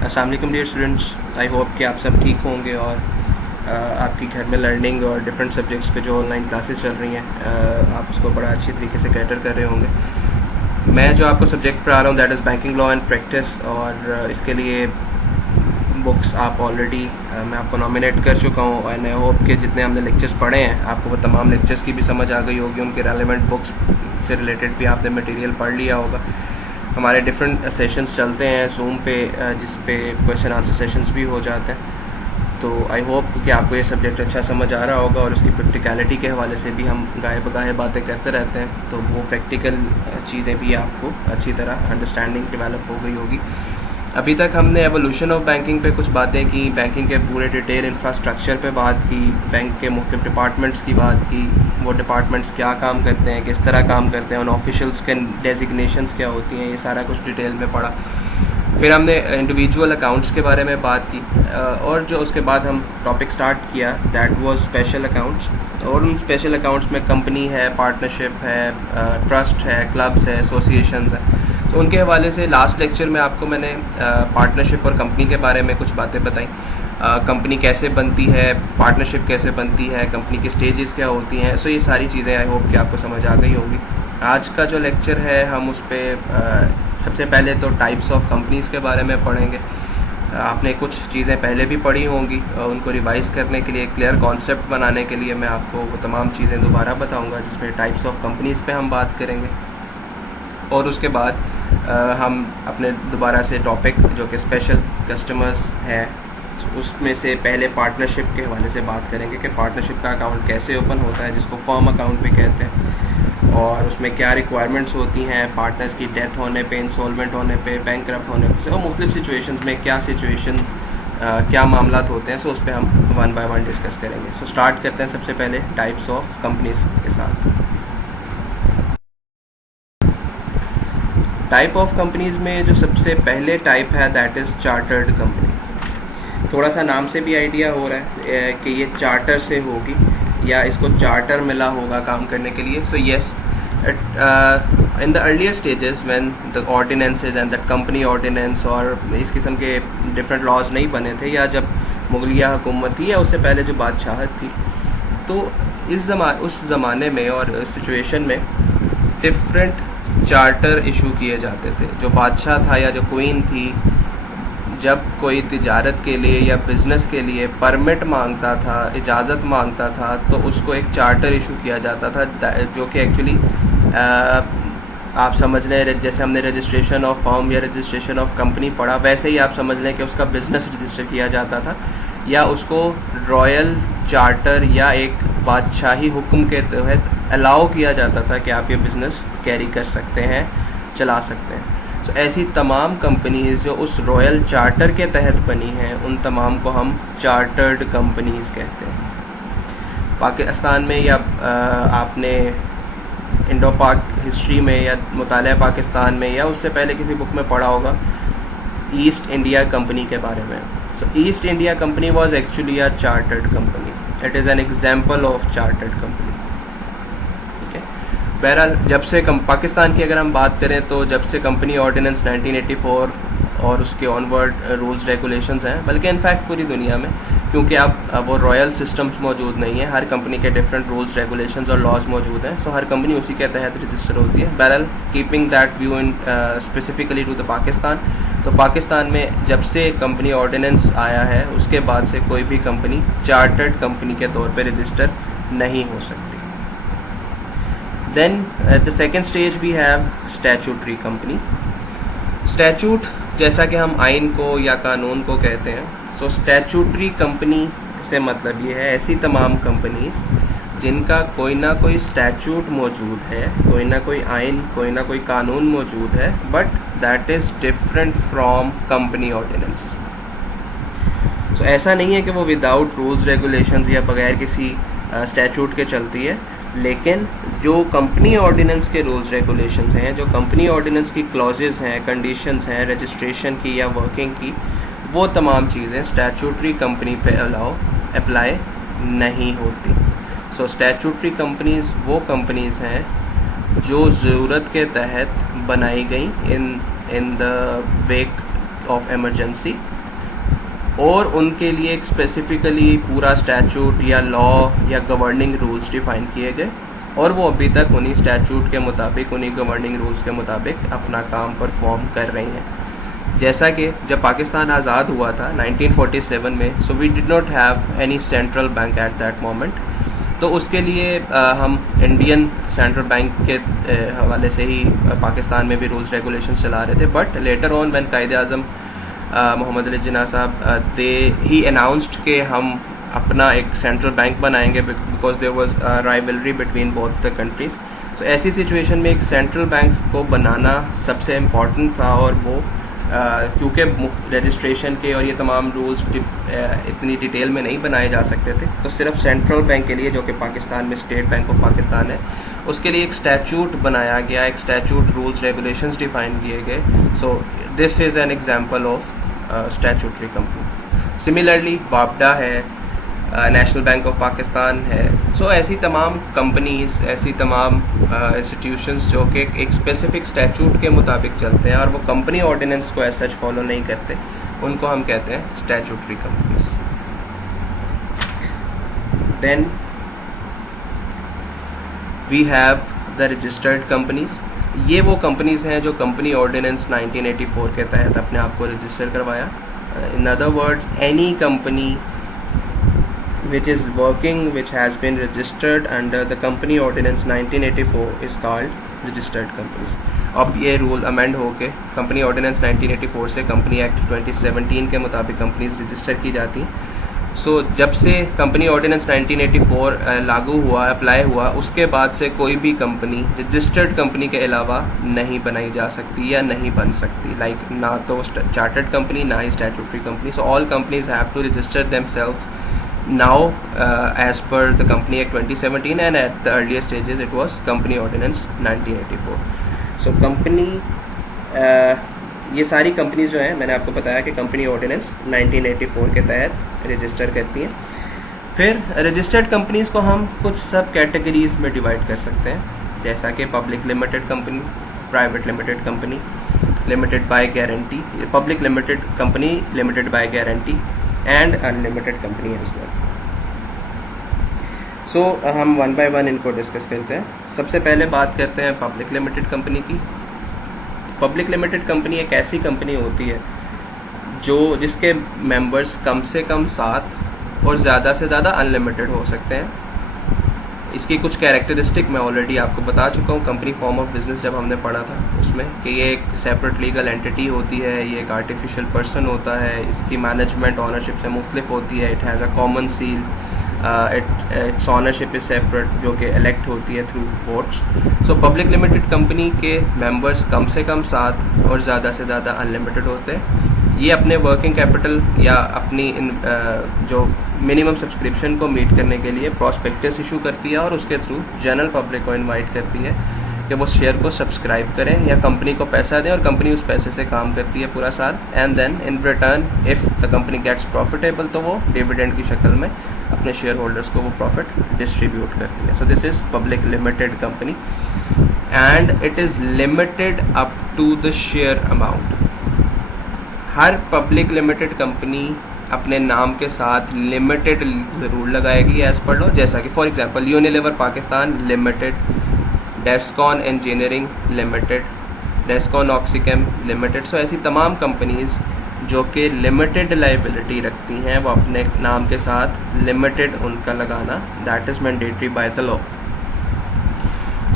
अस्सलाम वालेकुम dear students, आई hope कि आप सब ठीक होंगे और आपकी घर में लर्निंग और डिफरेंट सब्जेक्ट्स पे जो ऑनलाइन क्लासेस चल रही हैं आप उसको बड़ा अच्छी तरीके से कैटर कर रहे होंगे। मैं जो आपको सब्जेक्ट पढ़ा रहा हूँ that is banking law and practice, और इसके लिए बुक्स आप ऑलरेडी मैं आपको नॉमिनेट कर चुका हूँ एंड आई होप कि जितने हमने लेक्चर्स पढ़े हैं आपको वो तमाम लेक्चर्स की भी समझ आ गई होगी, उनके रेलेवेंट बुक्स से रिलेटेड भी आपने मटेरियल पढ़ लिया होगा। हमारे डिफरेंट सेशंस चलते हैं जूम पे जिस पे क्वेश्चन आंसर सेशंस भी हो जाते हैं। तो आई होप कि आपको ये सब्जेक्ट अच्छा समझ आ रहा होगा और उसकी प्रैक्टिकलिटी के हवाले से भी हम गाहे बगाहे बातें करते रहते हैं, तो वो प्रैक्टिकल चीज़ें भी आपको अच्छी तरह अंडरस्टैंडिंग डेवलप हो गई होगी। अभी तक हमने एवोल्यूशन ऑफ बैंकिंग पे कुछ बातें की, बैंकिंग के पूरे डिटेल इंफ्रास्ट्रक्चर पे बात की, बैंक के मुख्तलिफ डिपार्टमेंट्स की बात की, वो डिपार्टमेंट्स क्या काम करते हैं, किस तरह काम करते हैं, उन ऑफिशियल्स के डेजिग्नेशंस क्या होती हैं, ये सारा कुछ डिटेल में पढ़ा। फिर हमने इंडिविजुअल अकाउंट्स के बारे में बात की और जो उसके बाद हम टॉपिक स्टार्ट किया दैट वाज स्पेशल अकाउंट्स। और उन स्पेशल अकाउंट्स में कंपनी है, पार्टनरशिप है, ट्रस्ट है, क्लब्स है, एसोसिएशंस हैं। तो उनके हवाले से लास्ट लेक्चर में आपको मैंने पार्टनरशिप और कंपनी के बारे में कुछ बातें बताई। कंपनी कैसे बनती है, पार्टनरशिप कैसे बनती है, कंपनी की स्टेजेस क्या होती हैं। सो ये सारी चीज़ें आई होप कि आपको समझ आ गई होंगी। आज का जो लेक्चर है हम उस पर सबसे पहले तो टाइप्स ऑफ कंपनीज़ के बारे में पढ़ेंगे। आपने कुछ चीज़ें पहले भी पढ़ी होंगी, उनको रिवाइज़ करने के लिए, क्लियर कॉन्सेप्ट बनाने के लिए मैं आपको वो तमाम चीज़ें दोबारा बताऊंगा, जिसमें टाइप्स ऑफ कंपनीज़ पे हम बात करेंगे। और उसके बाद हम अपने दोबारा से टॉपिक जो कि स्पेशल कस्टमर्स है उसमें से पहले पार्टनरशिप के हवाले से बात करेंगे कि पार्टनरशिप का अकाउंट कैसे ओपन होता है, जिसको फर्म अकाउंट भी कहते हैं, और उसमें क्या रिक्वायरमेंट्स होती हैं पार्टनर्स की डेथ होने पे, इंसॉल्वेंट होने पे, बैंकरप्ट होने पे, और मुख्तलिफ सिचुएशंस में क्या सिचुएशंस क्या मामलात होते हैं। सो उस पर हम वन बाय वन डिस्कस करेंगे। सो स्टार्ट करते हैं सबसे पहले टाइप्स ऑफ कंपनीज के साथ। टाइप ऑफ कंपनीज में जो सबसे पहले टाइप है दैट इज़ चार्टर्ड कंपनी। थोड़ा सा नाम से भी आइडिया हो रहा है कि ये चार्टर से होगी या इसको चार्टर मिला होगा काम करने के लिए। So yes, in the earlier stages when the ordinances and the company ordinance और इस किस्म के डिफरेंट लॉज नहीं बने थे, या जब मुगलिया हुकूमत थी या उससे पहले जो बादशाहत थी, तो उस ज़माने में और सिचुएशन में डिफरेंट चार्टर इशू किए जाते थे। जो बादशाह था या जो क्वीन थी, जब कोई तिजारत के लिए या बिज़नेस के लिए परमिट मांगता था, इजाज़त मांगता था, तो उसको एक चार्टर इशू किया जाता था, जो कि एक्चुअली आप समझ लें जैसे हमने रजिस्ट्रेशन ऑफ फर्म या रजिस्ट्रेशन ऑफ कंपनी पढ़ा, वैसे ही आप समझ लें कि उसका बिज़नेस रजिस्टर किया जाता था, या उसको रॉयल चार्टर या एक बादशाही हुक्म के तहत अलाउ किया जाता था कि आप ये बिज़नेस कैरी कर सकते हैं, चला सकते हैं। तो ऐसी तमाम कंपनीज़ जो उस रॉयल चार्टर के तहत बनी हैं, उन तमाम को हम चार्टर्ड कंपनीज़ कहते हैं। पाकिस्तान में या आपने इंडो पाक हिस्ट्री में या मुताला पाकिस्तान में या उससे पहले किसी बुक में पढ़ा होगा ईस्ट इंडिया कंपनी के बारे में। So East India Company was actually a chartered company, it is an example of chartered company. बहरहाल जब से पाकिस्तान की अगर हम बात करें तो जब से कंपनी ऑर्डिनेंस 1984 और उसके ऑनवर्ड रूल्स रेगुलेशंस हैं, बल्कि इनफैक्ट पूरी दुनिया में, क्योंकि अब वो रॉयल सिस्टम्स मौजूद नहीं है, हर कंपनी के डिफरेंट रूल्स रेगुलेशंस और लॉज मौजूद हैं। सो हर कंपनी उसी के तहत रजिस्टर होती है। बहरहाल keeping that view in specifically to the Pakistan, तो पाकिस्तान में जब से कंपनी ऑर्डिनेंस आया है उसके बाद से कोई भी कंपनी चार्टर्ड कंपनी के तौर पर रजिस्टर नहीं हो सकती। Then at the second stage we have statutory company. Statute जैसा कि हम आइन को या कानून को कहते हैं, सो स्टैचूटरी कंपनी से मतलब ये है ऐसी तमाम कंपनीज जिनका कोई ना कोई स्टैचूट मौजूद है, कोई ना कोई आइन, कोई ना कोई कानून मौजूद है, but that is different from company ordinance. So ऐसा नहीं है कि वो विदाउट रूल्स रेगुलेशंस या बगैर किसी स्टैचूट के चलती है, लेकिन जो कंपनी ऑर्डिनेंस के रूल्स रेगुलेशंस हैं, जो कंपनी ऑर्डिनेंस की क्लॉजेस हैं, कंडीशंस हैं रजिस्ट्रेशन की या वर्किंग की, वो तमाम चीज़ें स्टैचूटरी कंपनी पे अप्लाई नहीं होती। सो स्टैचूटरी कंपनीज़ वो कंपनीज़ हैं जो ज़रूरत के तहत बनाई गई in the wake of emergency, और उनके लिए एक स्पेसिफिकली पूरा स्टैचूट या लॉ या गवर्निंग रूल्स डिफ़ाइन किए गए, और वो अभी तक उन्हीं स्टैचूट के मुताबिक, उन्हीं गवर्निंग रूल्स के मुताबिक अपना काम परफॉर्म कर रही हैं। जैसा कि जब पाकिस्तान आज़ाद हुआ था 1947 में, so we did not have any central bank at that moment, तो उसके लिए हम इंडियन सेंट्रल बैंक के हवाले से ही पाकिस्तान में भी रूल्स रेगुलेशंस चला रहे थे। बट लेटर ऑन व्हेन कायदे आज़म मोहम्मद अली जिन्ना साहब दे ही अनाउंस्ड कि हम अपना एक सेंट्रल बैंक बनाएंगे, because there was rivalry between both the countries. तो ऐसी सिचुएशन में एक सेंट्रल बैंक को बनाना सबसे इम्पॉर्टेंट था, और वो क्योंकि रजिस्ट्रेशन के और ये तमाम रूल्स इतनी डिटेल में नहीं बनाए जा सकते थे, तो सिर्फ सेंट्रल बैंक के लिए, जो कि पाकिस्तान में स्टेट बैंक ऑफ पाकिस्तान है, उसके लिए एक स्टैचूट बनाया गया, एक स्टैचूट रूल्स रेगुलेशंस डिफाइन किए गए। So this is an example of statutory company. Similarly वापडा है, नेशनल बैंक ऑफ पाकिस्तान है। सो ऐसी तमाम कंपनीज, ऐसी तमाम इंस्टीट्यूशंस जो कि एक स्पेसिफिक स्टैचूट के मुताबिक चलते हैं और वो कंपनी ऑर्डिनेंस को एज सच फॉलो नहीं करते, उनको हम कहते हैं statutory companies. Then we have the registered companies. ये वो कंपनीज हैं जो कंपनी ऑर्डिनेंस 1984 के तहत अपने आप को रजिस्टर करवाया। In other words, any company which is working, which has been registered under the company ordinance 1984 is called registered companies. अब ये रूल अमेंड होके कंपनी ऑर्डिनेंस 1984 से कंपनी एक्ट 2017 के मुताबिक कंपनीज रजिस्टर की जाती हैं। सो जब से कंपनी ऑर्डिनेंस 1984 लागू हुआ, अप्लाई हुआ, उसके बाद से कोई भी कंपनी रजिस्टर्ड कंपनी के अलावा नहीं बनाई जा सकती या नहीं बन सकती। लाइक ना तो चार्टर्ड कंपनी, ना ही statutory company. So all companies have to register themselves now as per the Company Act 2017, and at the earlier stages it was Company Ordinance 1984. So company ये सारी कंपनीज जो हैं, मैंने आपको बताया कि कंपनी ऑर्डिनेंस 1984 के तहत रजिस्टर करती हैं। फिर रजिस्टर्ड कंपनीज़ को हम कुछ सब कैटेगरीज में डिवाइड कर सकते हैं, जैसा कि public limited company, private limited company, limited by guarantee, public limited company limited by guarantee and unlimited company as well. So हम वन बाय वन इनको डिस्कस करते हैं। सबसे पहले बात करते हैं पब्लिक लिमिटेड कंपनी की। पब्लिक लिमिटेड कंपनी एक ऐसी कंपनी होती है जिसके मेंबर्स कम से कम 7 और ज़्यादा से ज़्यादा अनलिमिटेड हो सकते हैं। इसकी कुछ कैरेक्टरिस्टिक मैं ऑलरेडी आपको बता चुका हूँ कंपनी फॉर्म ऑफ बिजनेस जब हमने पढ़ा था उसमें, कि ये एक सेपरेट लीगल एंटिटी होती है, ये एक आर्टिफिशियल पर्सन होता है, इसकी मैनेजमेंट ऑनरशिप से मुख्तलिफ होती है, it has a common seal, it's ownership is separate, जो कि इलेक्ट होती है through votes. So public limited company के मेंबर्स कम से कम 7 और ज़्यादा से ज़्यादा अनलिमिटेड होते हैं। ये अपने वर्किंग कैपिटल या अपनी जो मिनिमम सब्सक्रिप्शन को मीट करने के लिए प्रॉस्पेक्टस इशू करती है, और उसके थ्रू जनरल पब्लिक को इनवाइट करती है कि वो शेयर को सब्सक्राइब करें या कंपनी को पैसा दें, और कंपनी उस पैसे से काम करती है पूरा साल। And then in return if the company gets profitable, तो वो डिविडेंड की शक्ल में अपने शेयर होल्डर्स को वो प्रॉफिट डिस्ट्रीब्यूट करती है। So this is public limited company and it is limited up to the share amount. हर पब्लिक लिमिटेड कंपनी अपने नाम के साथ लिमिटेड ज़रूर लगाएगी एज पर लॉ, जैसा कि for example Unilever Pakistan limited, Descon engineering limited, Descon Oxychem limited. So ऐसी तमाम कंपनीज जो कि लिमिटेड लाइबिलिटी रखती हैं, वो अपने नाम के साथ लिमिटेड उनका लगाना that is mandatory by the law.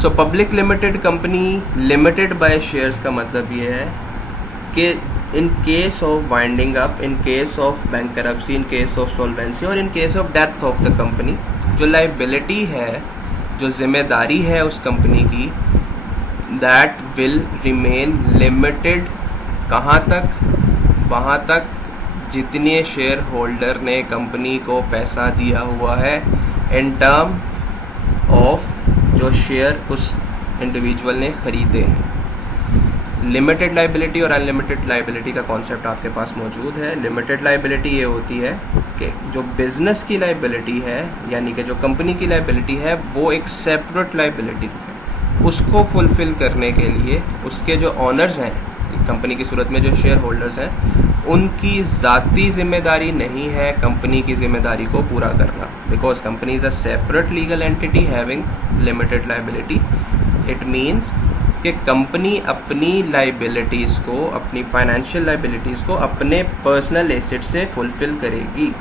So public limited company limited by shares का मतलब ये है कि in case of winding up, in case of bankruptcy, in case of solvency और in case of death of the company, जो liability है, जो जिम्मेदारी है उस कंपनी की, that will remain limited। कहाँ तक? वहाँ तक जितने शेयर होल्डर ने कंपनी को पैसा दिया हुआ है in term of जो शेयर उस इंडिविजुअल ने खरीदे हैं। लिमिटेड लाइबिलिटी और अनलिमिटेड लाइबिलिटी का कॉन्सेप्ट आपके पास मौजूद है। लिमिटेड लाइबिलिटी ये होती है कि जो बिजनेस की लाइबिलिटी है, यानी कि जो कंपनी की लाइबिलिटी है, वो एक सेपरेट लाइबिलिटी है। उसको फुलफिल करने के लिए उसके जो ऑनर्स हैं, कंपनी की सूरत में जो शेयर होल्डर्स हैं उनकी ज़ाती जिम्मेदारी नहीं है कंपनी की जिम्मेदारी को पूरा करना, because company is a separate legal entity having limited liability. It means कि कंपनी अपनी लाइबिलिटीज़ को, अपनी फाइनेंशियल लाइबिलिटीज़ को अपने पर्सनल एसेट से फुलफ़िल करेगी,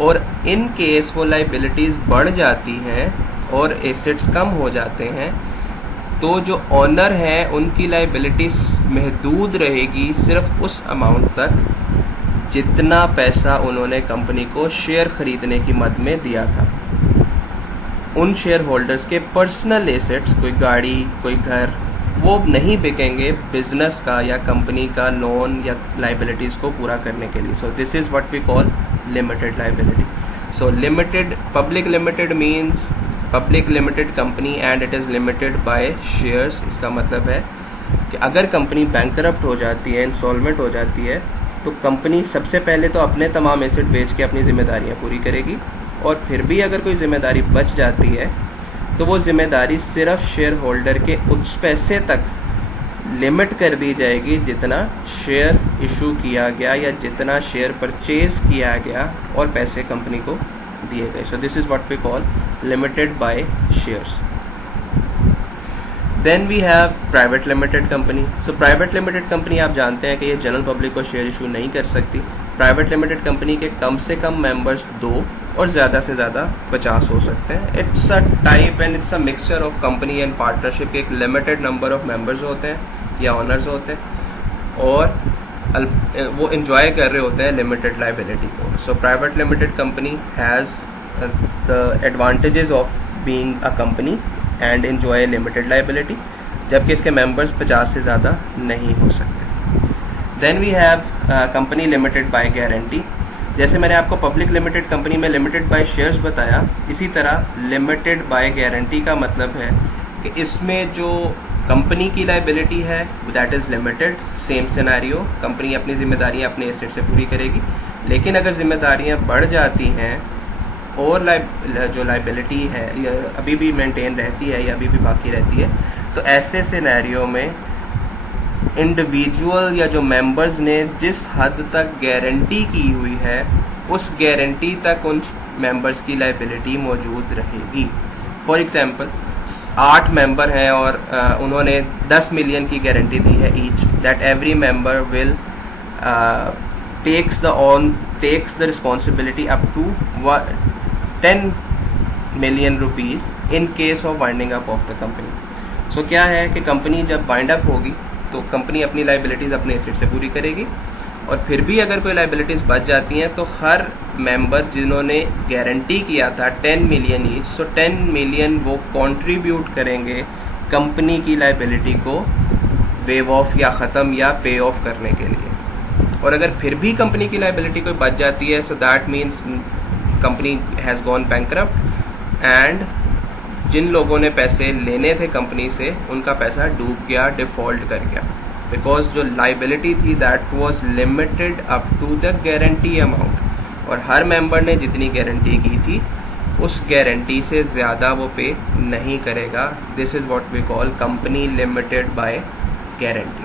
और इन केस वो लाइबिलिटीज़ बढ़ जाती हैं और एसेट्स कम हो जाते हैं तो जो ऑनर हैं उनकी लाइबिलिटीज़ महदूद रहेगी सिर्फ उस अमाउंट तक जितना पैसा उन्होंने कंपनी को शेयर ख़रीदने की मद में दिया था। उन शेयर होल्डर्स के पर्सनल एसेट्स, कोई गाड़ी, कोई घर, वो नहीं बिकेंगे बिजनेस का या कंपनी का लोन या लाइबिलिटीज़ को पूरा करने के लिए। So this is what we call limited liability. So limited, public limited means public limited company and it is limited by shares. इसका मतलब है कि अगर कंपनी बैंकरप्ट हो जाती है, इंसॉल्वेंट हो जाती है, तो कंपनी सबसे पहले तो अपने तमाम एसेट बेच के अपनी जिम्मेदारियां पूरी करेगी, और फिर भी अगर कोई जिम्मेदारी बच जाती है तो वो जिम्मेदारी सिर्फ शेयर होल्डर के उस पैसे तक लिमिट कर दी जाएगी जितना शेयर इशू किया गया या जितना शेयर परचेज किया गया और पैसे कंपनी को दिए गए। So this is what we call limited by shares. Then we have private limited company. So private limited company आप जानते हैं कि ये जनरल पब्लिक को शेयर इशू नहीं कर सकती। प्राइवेट लिमिटेड कंपनी के कम से कम मेंबर्स 2 और ज़्यादा से ज़्यादा 50 हो सकते हैं। It's a type and it's a mixture of company and partnership के एक लिमिटेड नंबर ऑफ मेंबर्स होते हैं या ऑनर्स होते हैं, और वो इन्जॉय कर रहे होते हैं लिमिटेड लाइबिलिटी को। So private limited company has the advantages of being a company and enjoy limited liability, जबकि इसके मेंबर्स 50 से ज़्यादा नहीं हो सकते। Then we have company limited by guarantee. जैसे मैंने आपको पब्लिक लिमिटेड कंपनी में लिमिटेड बाय शेयर्स बताया, इसी तरह लिमिटेड बाय गारंटी का मतलब है कि इसमें जो कंपनी की लाइबिलिटी है that is limited. Same scenario, company अपनी जिम्मेदारियां अपने एसेट से पूरी करेगी, लेकिन अगर जिम्मेदारियां बढ़ जाती हैं और जो लाइबिलिटी है अभी भी मेंटेन रहती है या अभी भी बाकी रहती है, तो ऐसे सिनेरियो में इंडिविजुअल या जो मेंबर्स ने जिस हद तक गारंटी की हुई है उस गारंटी तक उन मेंबर्स की लाइबिलिटी मौजूद रहेगी। फॉर एग्जांपल 8 मेंबर हैं और उन्होंने 10 मिलियन की गारंटी दी है each, that every member will takes the responsibility up to 10 million rupees in case of winding up of the company. So क्या है कि कंपनी जब वाइंड अप होगी तो कंपनी अपनी लाइबिलिटीज़ अपने एसेट से पूरी करेगी, और फिर भी अगर कोई लाइबिलिटीज़ बच जाती हैं तो हर मेंबर जिन्होंने गारंटी किया था 10 मिलियन ईच, सो 10 मिलियन वो कंट्रीब्यूट करेंगे कंपनी की लाइबिलिटी को वेव ऑफ या ख़त्म या पे ऑफ करने के लिए। और अगर फिर भी कंपनी की लाइबिलिटी कोई बच जाती है, so that means company has gone bankrupt, and जिन लोगों ने पैसे लेने थे कंपनी से उनका पैसा डूब गया, डिफ़ॉल्ट कर गया, बिकॉज जो लाइबिलिटी थी that was limited up to the guarantee amount, और हर मेंबर ने जितनी गारंटी की थी उस गारंटी से ज़्यादा वो पे नहीं करेगा। This is what we call company limited by guarantee.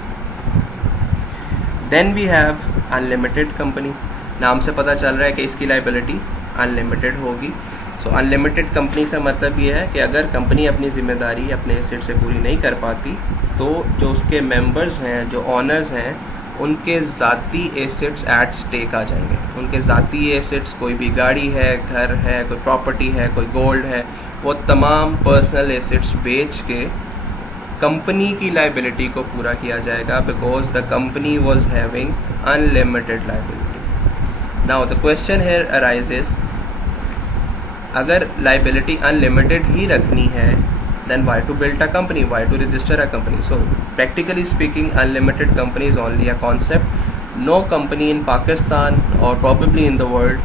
Then we have unlimited company. नाम से पता चल रहा है कि इसकी लाइबिलिटी अनलिमिटेड होगी। सो अनलिमिटेड कंपनी से मतलब ये है कि अगर कंपनी अपनी जिम्मेदारी अपने एसेट से पूरी नहीं कर पाती तो जो उसके मेंबर्स हैं, जो ऑनर्स हैं, उनके ज़ाती एसेट्स एट स्टेक आ जाएंगे। उनके ज़ाती एसेट्स, कोई भी गाड़ी है, घर है, कोई प्रॉपर्टी है, कोई गोल्ड है, वो तमाम पर्सनल एसेट्स बेच के कंपनी की लाइबिलिटी को पूरा किया जाएगा, because the company was having unlimited liability. Now the question here arises, अगर लाइबिलिटी अनलिमिटेड ही रखनी है then why to build a company, why to register a company? So practically speaking, unlimited company is only a concept. No company in Pakistan or probably in the world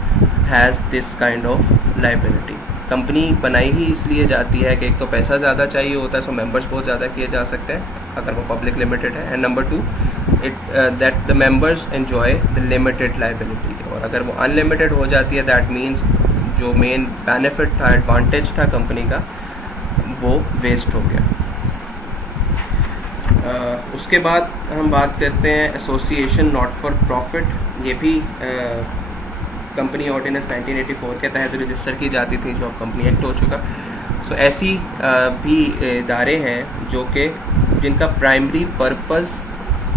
has this kind of liability. Company बनाई ही इसलिए जाती है कि एक तो पैसा ज़्यादा चाहिए होता है, सो मेंबर्स बहुत ज़्यादा किए जा सकते हैं अगर वो पब्लिक लिमिटेड है, and number 2 that the members enjoy the limited liability. और अगर वो अनलिमिटेड हो जाती है दैट मीन्स जो मेन बेनिफिट था, एडवांटेज था कंपनी का, वो वेस्ट हो गया। उसके बाद हम बात करते हैं एसोसिएशन नॉट फॉर प्रॉफिट। ये भी कंपनी ऑर्डिनेंस 1984 के तहत रजिस्टर की जाती थी, जो अब कंपनी एक्ट हो चुका। सो ऐसी भी इदारे हैं जो कि जिनका प्राइमरी पर्पस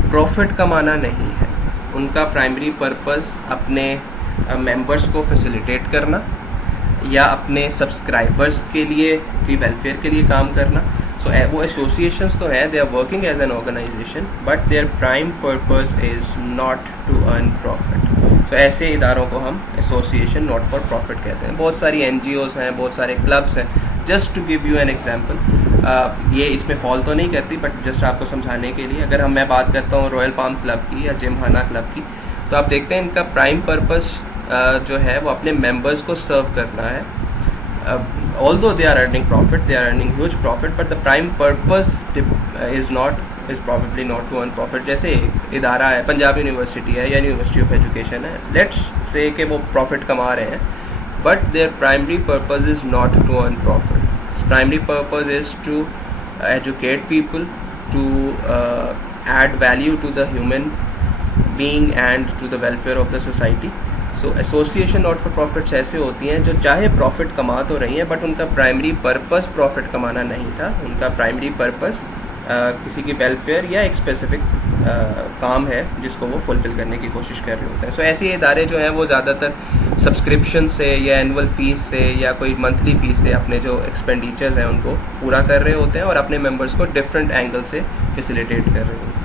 प्रॉफिट कमाना नहीं है। उनका प्राइमरी पर्पस अपने मेंबर्स को फैसिलिटेट करना या अपने सब्सक्राइबर्स के लिए की वेलफेयर के लिए काम करना। सो वो एसोसिएशंस तो हैं, they are working as an organisation, but their prime purpose is not to earn profit. So ऐसे इदारों को हम एसोसिएशन नॉट फॉर प्रॉफिट कहते हैं। बहुत सारी NGOs हैं, बहुत सारे क्लब्स हैं। Just to give you an example, ये इसमें फॉल तो नहीं करती, बट जस्ट आपको समझाने के लिए, अगर मैं बात करता हूँ रॉयल पाम क्लब की या जिमखाना क्लब की, तो आप देखते हैं इनका प्राइम पर्पस जो है वो अपने मेंबर्स को सर्व करना है। although they are earning profit, they are earning huge profit, but the prime purpose is probably not to earn profit। जैसे एक इदारा है, पंजाब यूनिवर्सिटी है या यूनिवर्सिटी ऑफ एजुकेशन है, लेट्स से कि वो प्रॉफिट कमा रहे हैं, but their primary purpose is not to earn profit. Its primary purpose is to educate people, to add value to the human being and to the welfare of the society. So association not for profits ऐसे होती हैं जो चाहे profit कमा तो रही हैं, but उनका प्राइमरी पर्पस प्रॉफिट कमाना नहीं था। उनका प्राइमरी पर्पस किसी की वेलफेयर या एक स्पेसिफिक काम है जिसको वो फुलफिल करने की कोशिश कर रहे होते हैं। सो ऐसे इदारे जो हैं वो ज़्यादातर सब्सक्रिप्शन से या एनुअल फ़ीस से या कोई मंथली फ़ीस से अपने जो एक्सपेंडिचर्स हैं उनको पूरा कर रहे होते हैं और अपने मेम्बर्स को डिफरेंट एंगल से फैसिलिटेट कर रहे होते हैं।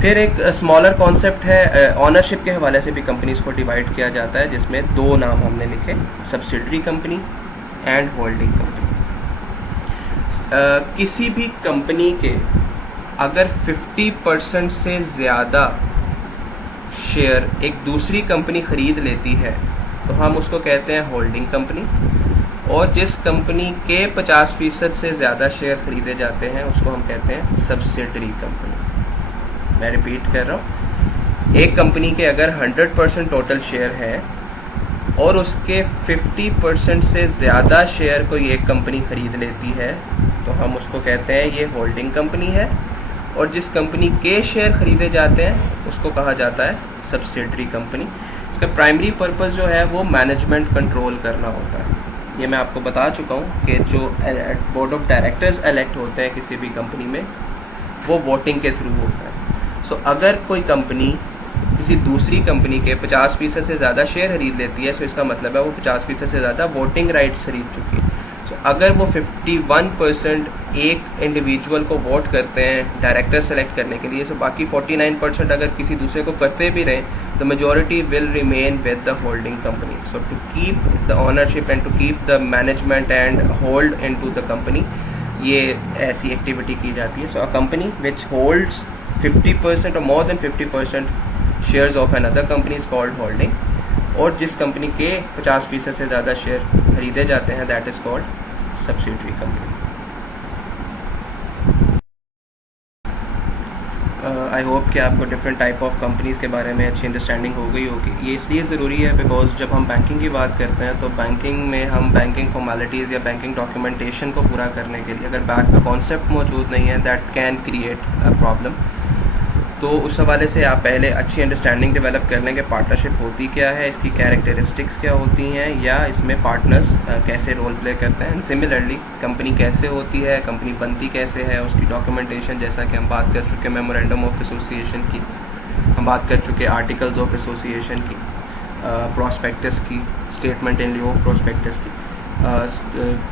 फिर एक स्मॉलर कॉन्सेप्ट है, ऑनरशिप के हवाले से भी कंपनीज़ को डिवाइड किया जाता है, जिसमें दो नाम हमने लिखे, subsidiary company and holding company. किसी भी कंपनी के अगर 50% से ज़्यादा शेयर एक दूसरी कंपनी ख़रीद लेती है तो हम उसको कहते हैं होल्डिंग कंपनी, और जिस कंपनी के 50% से ज़्यादा शेयर ख़रीदे जाते हैं उसको हम कहते हैं सब्सिडरी कंपनी। मैं रिपीट कर रहा हूँ, एक कंपनी के अगर 100% टोटल शेयर है और उसके 50% से ज़्यादा शेयर कोई एक कंपनी ख़रीद लेती है तो हम उसको कहते हैं ये होल्डिंग कंपनी है, और जिस कंपनी के शेयर ख़रीदे जाते हैं उसको कहा जाता है सब्सिडरी कंपनी। इसका प्राइमरी पर्पस जो है वो मैनेजमेंट कंट्रोल करना होता है। ये मैं आपको बता चुका हूँ कि जो बोर्ड ऑफ डायरेक्टर्स इलेक्ट होते हैं किसी भी कंपनी में वो वोटिंग के थ्रू होता है। सो अगर कोई कंपनी किसी दूसरी कंपनी के 50% से ज़्यादा शेयर खरीद लेती है, सो इसका मतलब है वो 50% से ज़्यादा वोटिंग राइट्स खरीद चुकी है। सो अगर वो 51% एक इंडिविजुअल को वोट करते हैं डायरेक्टर सेलेक्ट करने के लिए, सो बाकी 49% अगर किसी दूसरे को करते भी रहें, the majority will remain with the holding company. So to keep the ownership and to keep the management and hold in to the company, ये ऐसी एक्टिविटी की जाती है। So a company which holds 50% or more than 50% shares of another company is called holding, और जिस company के 50% से ज़्यादा शेयर खरीदे जाते हैं that is called subsidiary company। I hope कि आपको डिफरेंट टाइप ऑफ कंपनीज़ के बारे में अच्छी अंडरस्टैंडिंग हो गई होगी। ये इसलिए ज़रूरी है बिकॉज जब हम बैंकिंग की बात करते हैं तो बैंकिंग में हम बैंकिंग फॉर्मेलिटीज़ या बैंकिंग डॉक्यूमेंटेशन को पूरा करने के लिए अगर बैंक का कॉन्सेप्ट मौजूद नहीं है that can create a problem. तो उस हवाले से आप पहले अच्छी अंडरस्टैंडिंग डेवलप कर लें कि पार्टनरशिप होती क्या है, इसकी कैरेक्टरिस्टिक्स क्या होती हैं, या इसमें पार्टनर्स कैसे रोल प्ले करते हैं। सिमिलरली कंपनी कैसे होती है, कंपनी बनती कैसे है, उसकी डॉक्यूमेंटेशन, जैसा कि हम बात कर चुके मेमोरेंडम ऑफ एसोसिएशन की, हम बात कर चुके आर्टिकल्स ऑफ एसोसिएशन की, प्रॉस्पेक्टस की, statement in lieu of prospectus की,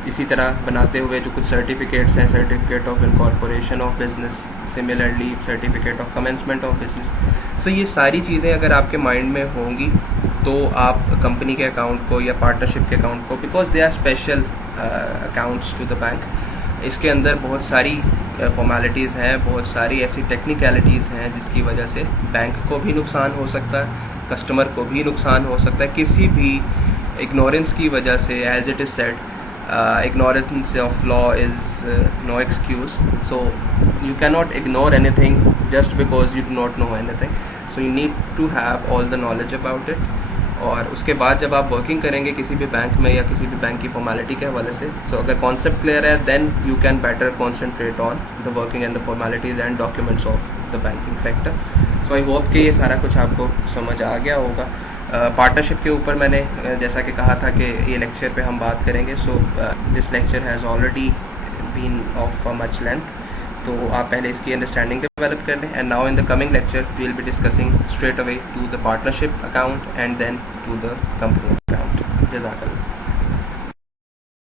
इसी तरह बनाते हुए जो कुछ सर्टिफिकेट्स हैं, certificate of incorporation of business, similarly certificate of commencement of business. So ये सारी चीज़ें अगर आपके माइंड में होंगी तो आप कंपनी के अकाउंट को या पार्टनरशिप के अकाउंट को, because they are special accounts to the bank, इसके अंदर बहुत सारी फॉर्मेलिटीज़ हैं, बहुत सारी ऐसी टेक्निकलिटीज़ हैं जिसकी वजह से बैंक को भी नुकसान हो सकता है, कस्टमर को भी नुकसान हो सकता है किसी भी इग्नोरेंस की वजह से। As it is said, ignorance of law is no excuse, so you cannot ignore anything just because you do not know anything, so you need to have all the knowledge about it और उसके बाद जब आप working करेंगे किसी भी bank में या किसी भी बैंक की फॉर्मेलिटी के हवाले से, सो अगर कॉन्सेप्ट क्लियर है then you can better concentrate on the working and the formalities and documents of the banking sector. So I hope कि ये सारा कुछ आपको समझ आ गया होगा। पार्टनरशिप के ऊपर मैंने जैसा कि कहा था कि ये लेक्चर पे हम बात करेंगे। So this lecture has already been of much length, तो आप पहले इसकी अंडरस्टैंडिंग डेवलप कर लें। And now in the coming lecture we will be discussing straight away to the partnership account and then to the company account. जज़ाकल्लाह।